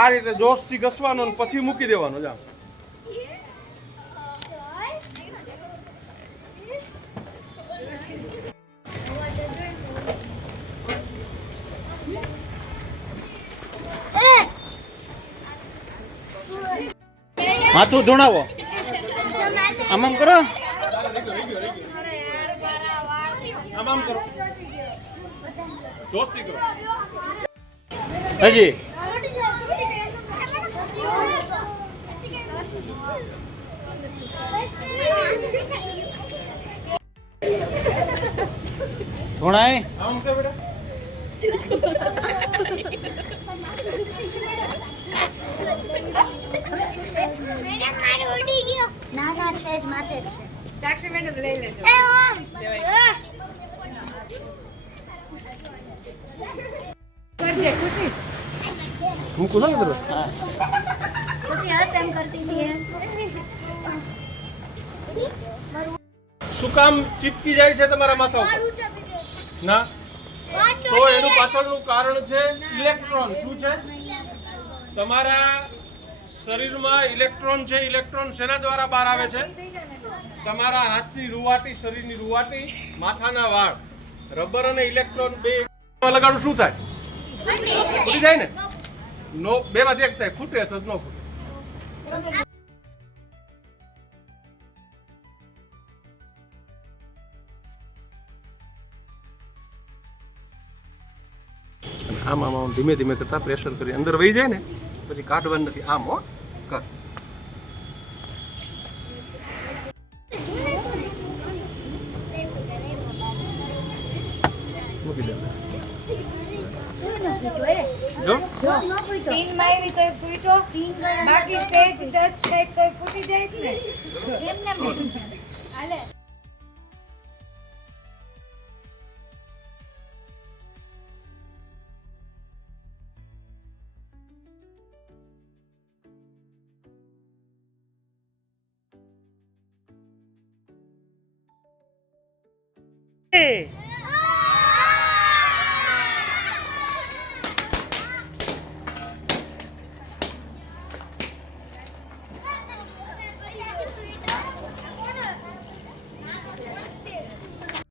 આ રીતે જોશથી ઘસવાનો ને પછી મૂકી દેવાનો જા. માથું ધોણાવો આમ આમ કરો આમ કરો જોશથી કરો. હજી ધોણાય આમ કર બેટા. ના ના છે જ માથે જ છે. સાક્ષી મેડમ લઈ લેજો. એ ઓમ કરજે ખુશી. મૂકું છો ને તમે? પછી હસ એમ કરતી હતી એમ. શું કામ ચીપકી જાય છે તમારા માથા ઉપર? ના, તો એનું પાછળનું કારણ છે ઇલેક્ટ્રોન. શું છે? તમારા શરીરમાં ઇલેક્ટ્રોન છે. ઇલેક્ટ્રોન શેના દ્વારા બહાર આવે છે? તમારા હાથની રૂવાટી, શરીરની રૂવાટી, માથાના વાળ, રબર અને ઇલેક્ટ્રોન બે લગાડું શું થાય? ફૂટી જાય ને? નો, બે માંથી એક થાય. ફૂટે તો ન ફૂટે. આમ આમ આમ ધીમે ધીમે કરતા પ્રેશર કરી અંદર વહી જાય ને પછી કાઢવાનું નથી. આમ હો કર. મૂકી દે. જો પિન મારી તો ફૂટો. બાકી સ્ટેજ ટચ થાય તો ફૂટી જાય જ ને. એમને હાલે. એ